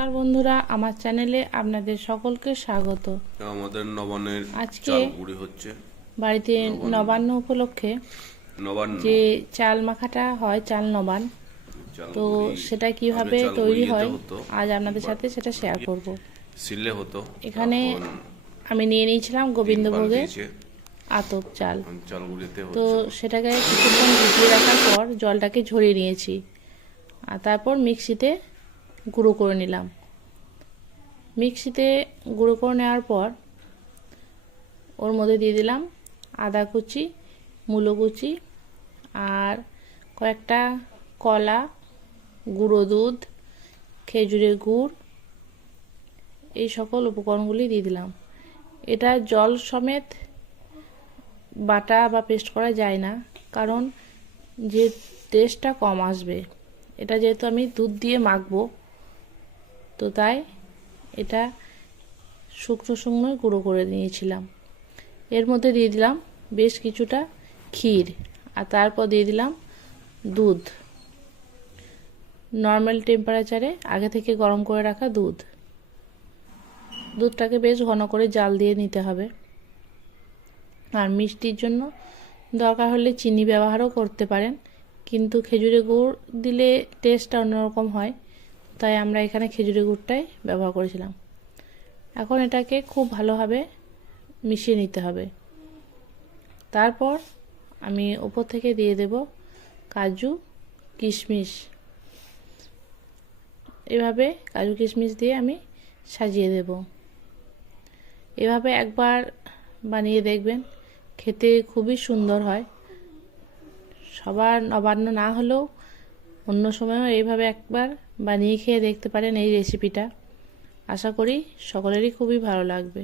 নমস্কার বন্ধুরা, আমার চ্যানেলে আপনাদের সকলকে স্বাগত। আমাদের নবান্নের আজকে চাল গুঁড়ি হচ্ছে বাড়িতে নবান্ন উপলক্ষে যে চাল মাখাটা হয়, চাল নবান, তো সেটা কিভাবে তৈরি হয় আজ আপনাদের সাথে সেটা শেয়ার করব। সিলে হতো, এখানে আমি নিয়ে নিয়েছিলাম গোবিন্দভোগের আতপ চাল। তো সেটাকে কিছুক্ষণ ভিজিয়ে রাখার পর জলটাকে ঝরিয়ে নিয়েছি, আর তারপর মিক্সিতে গুঁড়ো করে নিলাম। মিক্সিতে গুঁড়ো করে নেওয়ার পর ওর মধ্যে দিয়ে দিলাম আদা কুচি, মূলো কুচি, আর কয়েকটা কলা, গুঁড়ো দুধ, খেজুরের গুড়, এই সকল উপকরণগুলি দিয়ে দিলাম। এটা জল সমেত বাটা বা পেস্ট করা যায় না, কারণ যে টেস্টটা কম আসবে। এটা যেহেতু আমি দুধ দিয়ে মাখবো, তো তাই এটা শুকনো শুকনো গুঁড়ো করে নিয়েছিলাম। এর মধ্যে দিয়ে দিলাম বেশ কিছুটা ক্ষীর, আর তারপর দিয়ে দিলাম দুধ, নর্মাল টেম্পারেচারে আগে থেকে গরম করে রাখা দুধ। দুধটাকে বেশ ঘন করে জাল দিয়ে নিতে হবে। আর মিষ্টির জন্য দরকার হলে চিনি ব্যবহারও করতে পারেন, কিন্তু খেজুরের গুড় দিলে টেস্টটা অন্যরকম হয়, তাই আমরা এখানে খেজুরের গুড়টাই ব্যবহার করেছিলাম। এখন এটাকে খুব ভালোভাবে মিশিয়ে নিতে হবে। তারপর আমি উপর থেকে দিয়ে দেব কাজু কিশমিশ। এভাবে কাজু কিশমিশ দিয়ে আমি সাজিয়ে দেব। এভাবে একবার বানিয়ে দেখবেন, খেতে খুবই সুন্দর হয়। সবার নবান্ন না হলেও অন্য সময়ও এইভাবে একবার বানিয়ে খেয়ে দেখতে পারেন এই রেসিপিটা। আশা করি সকলেরই খুবই ভালো লাগবে।